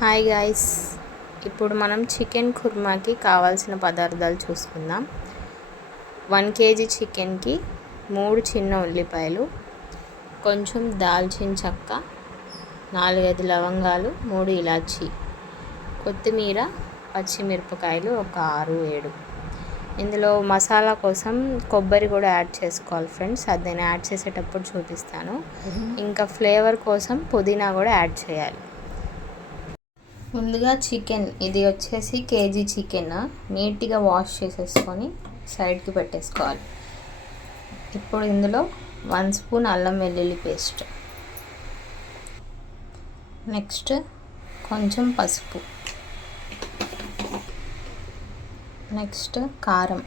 Hi guys, ఇప్పుడు మనం chicken కుర్మాకి కావాల్సిన పదార్థాలు చూసుకుందాం. 1 kg చికెన్కి 3 చిన్న ఉల్లిపాయలు, కొంచెం దాల్చిన చెక్క, 4-5 లవంగాలు, 3 ఇలాచీ, కొత్తిమీర, పచ్చిమిరపకాయలు ఒక 6-7. ఇందులో మసాలా కోసం కొబ్బరి కూడా యాడ్ చేసుకోవాలి ఫ్రెండ్స్, అది నేను యాడ్ చేసేటప్పుడు చూపిస్తాను. ఇంకా ఫ్లేవర్ కోసం పుదీనా కూడా యాడ్ చేయాలి. ముందుగా చికెన్, ఇది వచ్చేసి కేజీ చికెన్, నీట్గా వాష్ చేసేసుకొని సైడ్కి పెట్టేసుకోవాలి. ఇప్పుడు ఇందులో 1 స్పూన్ అల్లం వెల్లుల్లి పేస్ట్, నెక్స్ట్ కొంచెం పసుపు, నెక్స్ట్ కారం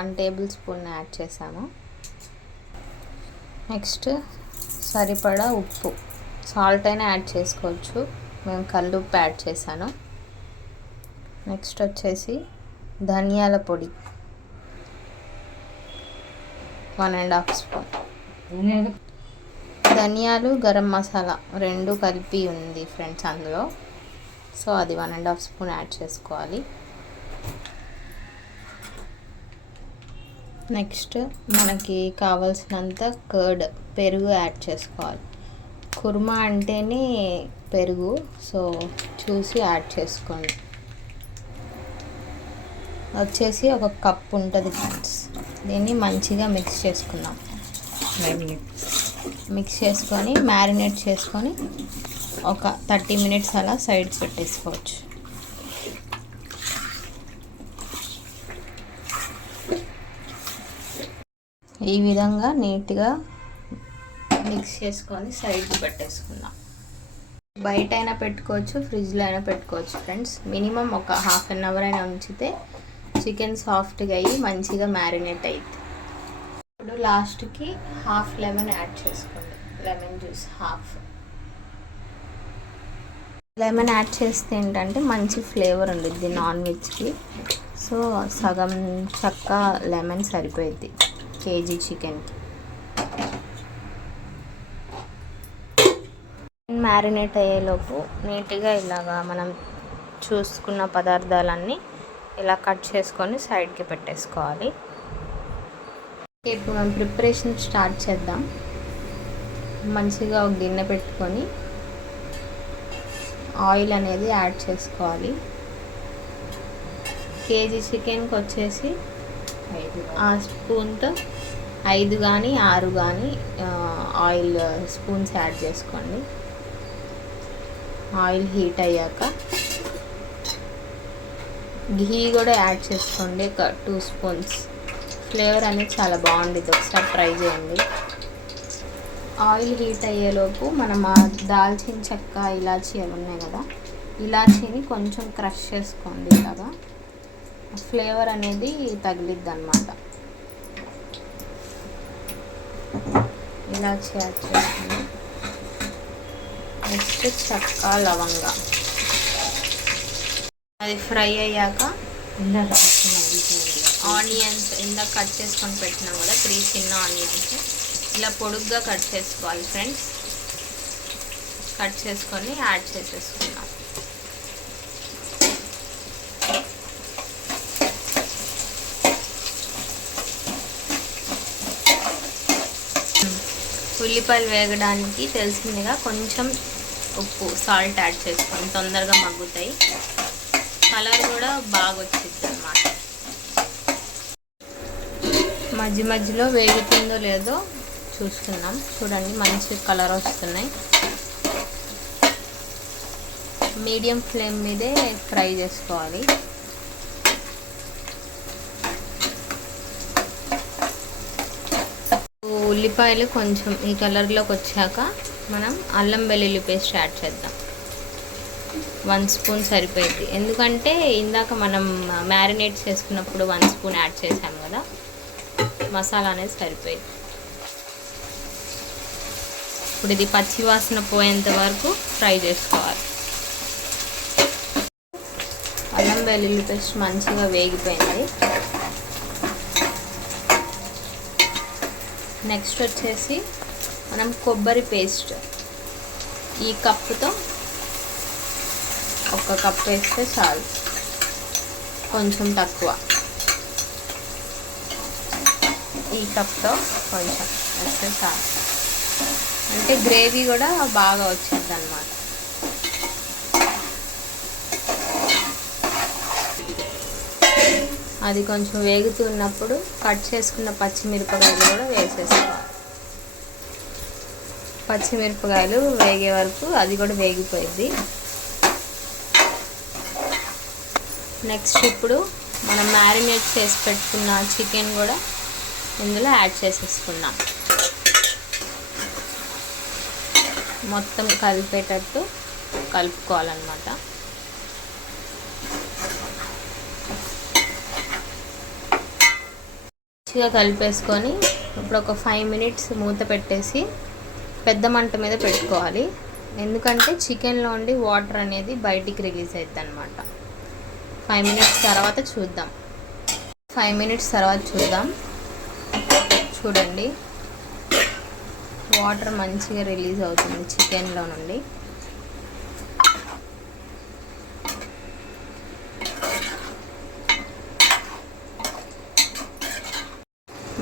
1 టేబుల్ స్పూన్ యాడ్ చేసాము. నెక్స్ట్ సరిపడా ఉప్పు, సాల్ట్ అయినా యాడ్ చేసుకోవచ్చు, మేము కల్లుప్పు యాడ్ చేశాను. నెక్స్ట్ వచ్చేసి ధనియాల పొడి 1.5 స్పూన్, ధనియాలు గరం మసాలా 2 కలిపి ఉంది ఫ్రెండ్స్ అందులో, సో అది 1.5 స్పూన్ యాడ్ చేసుకోవాలి. నెక్స్ట్ మనకి కావాల్సినంత కర్డ్, పెరుగు యాడ్ చేసుకోవాలి. కుర్మా అంటేనే పెరుగు, సో చూసి యాడ్ చేసుకోండి. వచ్చేసి 1 కప్ ఉంటుంది ఫ్రెండ్స్. దీన్ని మంచిగా మిక్స్ చేసుకుందాం. మిక్స్ చేసుకొని మ్యారినేట్ చేసుకొని ఒక 30 మినిట్స్ అలా సైడ్ పెట్టేసుకోవచ్చు. ఈ విధంగా నీట్గా మిక్స్ చేసుకొని సైడ్కి పెట్టేసుకుందాం. బయట అయినా పెట్టుకోవచ్చు, ఫ్రిడ్జ్లో అయినా పెట్టుకోవచ్చు ఫ్రెండ్స్. మినిమం ఒక 1/2 అవర్ అయినా ఉంచితే చికెన్ సాఫ్ట్గా అయ్యి మంచిగా మ్యారినేట్ అయ్యింది. ఇప్పుడు లాస్ట్కి 1/2 లెమన్ యాడ్ చేసుకోండి. లెమన్ జ్యూస్ 1/2 లెమన్ యాడ్ చేస్తే ఏంటంటే మంచి ఫ్లేవర్ ఉండిద్ది నాన్ వెజ్కి. సో సగం చెక్క లెమన్ సరిపోయిద్ది కేజీ చికెన్కి. మ్యారినేట్ అయ్యేలోపు నీట్గా ఇలాగా మనం చూసుకున్న పదార్థాలన్నీ ఇలా కట్ చేసుకొని సైడ్కి పెట్టేసుకోవాలి. ఇప్పుడు మనం ప్రిపరేషన్ స్టార్ట్ చేద్దాం. మంచిగా ఒక గిన్నె పెట్టుకొని ఆయిల్ అనేది యాడ్ చేసుకోవాలి. కేజీ చికెన్కి వచ్చేసి ఆ స్పూన్తో 5 కానీ 6 కానీ ఆయిల్ స్పూన్స్ యాడ్ చేసుకోండి. ఆయిల్ హీట్ అయ్యాక ఘీ కూడా యాడ్ చేసుకోండి, ఒక 2 స్పూన్స్. ఫ్లేవర్ అనేది చాలా బాగుంటుంది, ఒకసారి ట్రై చేయండి. ఆయిల్ హీట్ అయ్యేలోపు మనం ఆ దాల్చిన చెక్క, ఇలాచీ అవి ఉన్నాయి కదా, ఇలాచీని కొంచెం క్రష్ చేసుకోండి. ఇలాగా ఫ్లేవర్ అనేది తగిలిద్ది అన్నమాట. ఇలాచీ యాడ్ చేసుకోండి. నెక్స్ట్ చెక్క, లవంగా అది ఫ్రై అయ్యాక ఆనియన్స్ ఇందాక కట్ చేసుకొని పెట్టినాం కదా, 3 చిన్న ఆనియన్స్ ఇలా పొడుగ్గా కట్ చేసుకోవాలి ఫ్రెండ్స్. కట్ చేసుకొని యాడ్ చేసేసుకున్నాం. ఉల్లిపాయలు వేగడానికి తెలిసిందిగా కొంచెం ఉప్పు, సాల్ట్ యాడ్ చేసుకొని తొందరగా మగ్గుతాయి, కలర్ కూడా బాగా వచ్చింది అన్నమాట. మధ్య మధ్యలో వేగుతుందో లేదో చూసుకుందాం. చూడండి మంచి కలర్ వస్తున్నాయి. మీడియం ఫ్లేమ్ మీదే ఫ్రై చేసుకోవాలి. ఉల్లిపాయలు కొంచెం ఈ కలర్లోకి వచ్చాక మనం అల్లం వెల్లుల్లి పేస్ట్ యాడ్ చేద్దాం. 1 స్పూన్ సరిపోయింది, ఎందుకంటే ఇందాక మనం మ్యారినేట్ చేసుకున్నప్పుడు 1 స్పూన్ యాడ్ చేసాము కదా, మసాలా అనేది సరిపోయింది. ఇప్పుడు ఇది పచ్చి వాసన పోయేంత వరకు ఫ్రై చేసుకోవాలి. అల్లం వెల్లుల్లి పేస్ట్ మంచిగా వేగిపోయింది. నెక్స్ట్ వచ్చేసి మనం కొబ్బరి పేస్ట్ ఈ కప్పుతో ఒక కప్ వేస్తే చాలు, కొంచెం తక్కువ. ఈ కప్తో కొంచెం వేస్తే చాలు, అంటే గ్రేవీ కూడా బాగా వచ్చింది అన్నమాట. అది కొంచెం వేగుతున్నప్పుడు కట్ చేసుకున్న పచ్చిమిరపకాయలు కూడా వేసేసుకోవాలి. పచ్చిమిరపకాయలు వేగే వరకు అది కూడా వేగిపోయింది. నెక్స్ట్ ఇప్పుడు మనం మ్యారినేట్ చేసి పెట్టుకున్న చికెన్ కూడా ఇందులో యాడ్ చేసేసుకున్నాం. మొత్తం కలిపేటట్టు కలుపుకోవాలన్నమాట. మంచిగా కలిపేసుకొని ఇప్పుడు ఒక 5 మినిట్స్ మూత పెట్టేసి పెద్ద మంట మీద పెట్టుకోవాలి. ఎందుకంటే చికెన్లో ఉండి వాటర్ అనేది బయటికి రిలీజ్ అవుతుంది అన్నమాట. 5 మినిట్స్ తర్వాత చూద్దాం. 5 మినిట్స్ తర్వాత చూద్దాం. చూడండి, వాటర్ మంచిగా రిలీజ్ అవుతుంది చికెన్లో నుండి.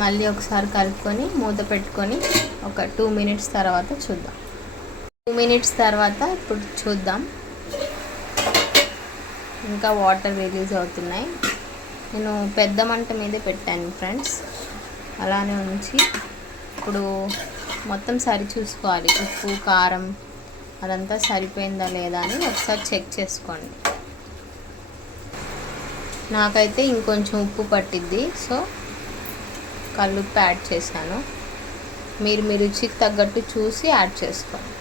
మళ్ళీ ఒకసారి కలుపుకొని మూత పెట్టుకొని ఒక 2 మినిట్స్ తర్వాత చూద్దాం. 2 మినిట్స్ తర్వాత ఇప్పుడు చూద్దాం, ఇంకా వాటర్ రిలీజ్ అవుతున్నాయి. నేను పెద్ద మంట మీదే పెట్టాను ఫ్రెండ్స్. అలానే ఉంచి ఇప్పుడు మొత్తం సరి చూసుకోవాలి, ఉప్పు కారం అదంతా సరిపోయిందా లేదా అని ఒకసారి చెక్ చేసుకోండి. నాకైతే ఇంకొంచెం ఉప్పు పట్టిద్ది, సో కల్లుప్పు యాడ్ చేశాను. మీరు మీ రుచికి తగ్గట్టు చూసి యాడ్ చేసుకోండి.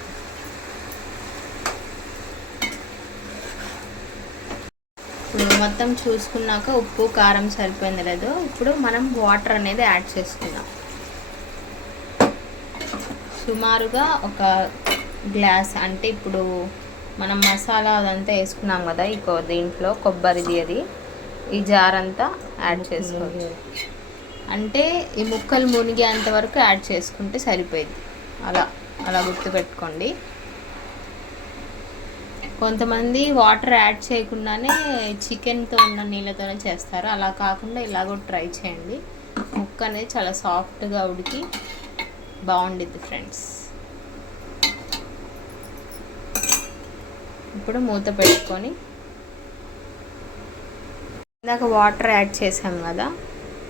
ఇప్పుడు మొత్తం చూసుకున్నాక ఉప్పు కారం సరిపోయింది లేదో ఇప్పుడు మనం వాటర్ అనేది యాడ్ చేసుకుందాం. సుమారుగా ఒక గ్లాస్, అంటే ఇప్పుడు మనం మసాలా అదంతా వేసుకున్నాం కదా దీంట్లో కొబ్బరిది అది ఈ జార్ అంతా యాడ్ చేసుకోవచ్చు. అంటే ఈ ముక్కలు మునిగేంత వరకు యాడ్ చేసుకుంటే సరిపోయింది. అలా గుర్తుపెట్టుకోండి. కొంతమంది వాటర్ యాడ్ చేయకుండానే చికెన్తో ఉన్న నీళ్ళతోనే చేస్తారు. అలా కాకుండా ఇలా కూడా ట్రై చేయండి. ముక్క అనేది చాలా సాఫ్ట్గా ఉడికి బాగుండిద్ది ఫ్రెండ్స్. ఇప్పుడు మూత పెట్టుకొని ఇందాక వాటర్ యాడ్ చేసాం కదా,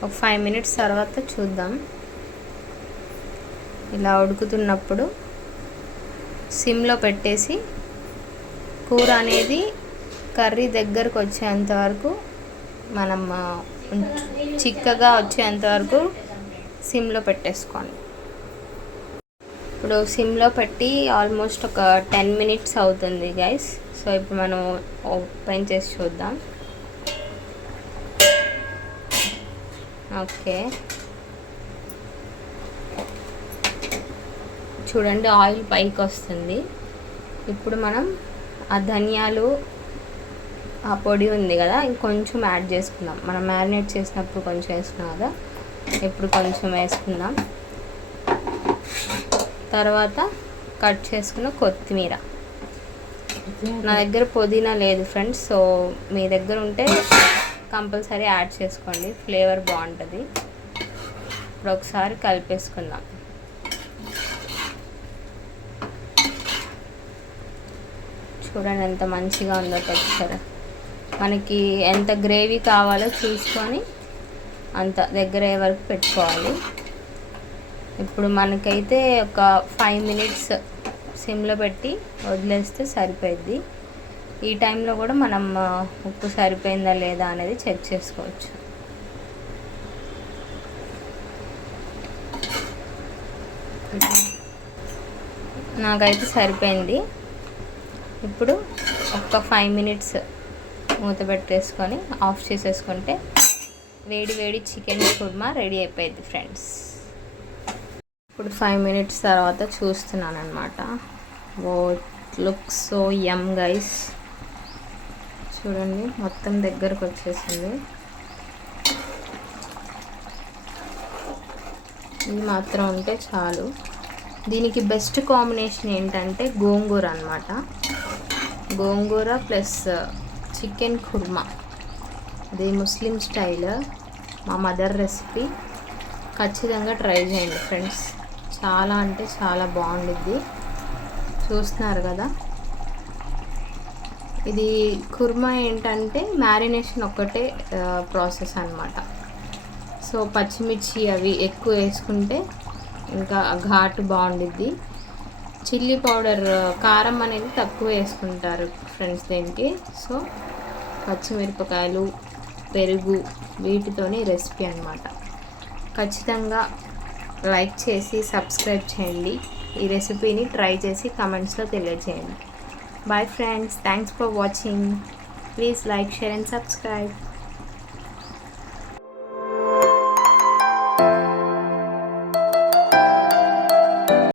ఒక 5 మినిట్స్ తర్వాత చూద్దాం. ఇలా ఉడుకుతున్నప్పుడు సిమ్లో పెట్టేసి కూర అనేది కర్రీ దగ్గరకు వచ్చేంత వరకు మనం చిక్కగా వచ్చేంత వరకు సిమ్లో పెట్టేసుకోండి. ఇప్పుడు సిమ్లో పెట్టి ఆల్మోస్ట్ ఒక 10 మినిట్స్ అవుతుంది గైస్. సో ఇప్పుడు మనం ఓపెన్ చేసి చూద్దాం. ఓకే, చూడండి ఆయిల్ పైకి వస్తుంది. ఇప్పుడు మనం ఆ ధనియాలు ఆ పొడి ఉంది కదా ఇంకొంచెం యాడ్ చేసుకుందాం. మనం మ్యారినేట్ చేసినప్పుడు కొంచెం వేసుకున్నాం కదా, ఇప్పుడు కొంచెం వేసుకుందాం. తర్వాత కట్ చేసుకున్న కొత్తిమీర. నా దగ్గర పుదీనా లేదు ఫ్రెండ్స్, సో మీ దగ్గర ఉంటే కంపల్సరీ యాడ్ చేసుకోండి, ఫ్లేవర్ బాగుంటుంది. ఇప్పుడు ఒకసారి కలిపేసుకుందాం. చూడండి ఎంత మంచిగా ఉందో టెక్స్చర్. మనకి ఎంత గ్రేవీ కావాలో చూసుకొని అంత దగ్గర వరకు పెట్టుకోవాలి. ఇప్పుడు మనకైతే ఒక 5 మినిట్స్ సిమ్లో పెట్టి వదిలేస్తే సరిపోద్ది. ఈ టైంలో కూడా మనం ఉప్పు సరిపోయిందా లేదా అనేది చెక్ చేసుకోవచ్చు. నాకైతే సరిపోయింది. ఇప్పుడు ఒక 5 మినిట్స్ మూత పెట్టేసుకొని ఆఫ్ చేసేసుకుంటే వేడి వేడి చికెన్ కుర్మా రెడీ అయిపోయింది ఫ్రెండ్స్. ఇప్పుడు 5 మినిట్స్ తర్వాత చూస్తున్నాను అనమాట. ఓ లుక్స్ సో యమ్ గైస్. చూడండి మొత్తం దగ్గరకు వచ్చేసింది. ఇది మాత్రం ఉంటే చాలు. దీనికి బెస్ట్ కాంబినేషన్ ఏంటంటే గోంగూర అన్నమాట. గోంగూర ప్లస్ చికెన్ కుర్మా, అది ముస్లిం స్టైల్, మా మదర్ రెసిపీ. ఖచ్చితంగా ట్రై చేయండి ఫ్రెండ్స్, చాలా అంటే చాలా బాగుండిద్ది. చూస్తున్నారు కదా, ఇది కుర్మా ఏంటంటే మ్యారినేషన్ ఒక్కటే ప్రాసెస్ అన్నమాట. సో పచ్చిమిర్చి అవి ఎక్కువ వేసుకుంటే ఇంకా ఘాటు బాగుండిద్ది. చిల్లీ పౌడర్, కారం అనేది తక్కువ వేసుకుంటారు ఫ్రెండ్స్ దీనికి. సో పచ్చిమిరపకాయలు, పెరుగు, వీటితోని రెసిపీ అన్నమాట. ఖచ్చితంగా లైక్ చేసి సబ్స్క్రైబ్ చేయండి. ఈ రెసిపీని ట్రై చేసి కమెంట్స్లో తెలియజేయండి. Bye friends, thanks for watching. Please like, share and subscribe.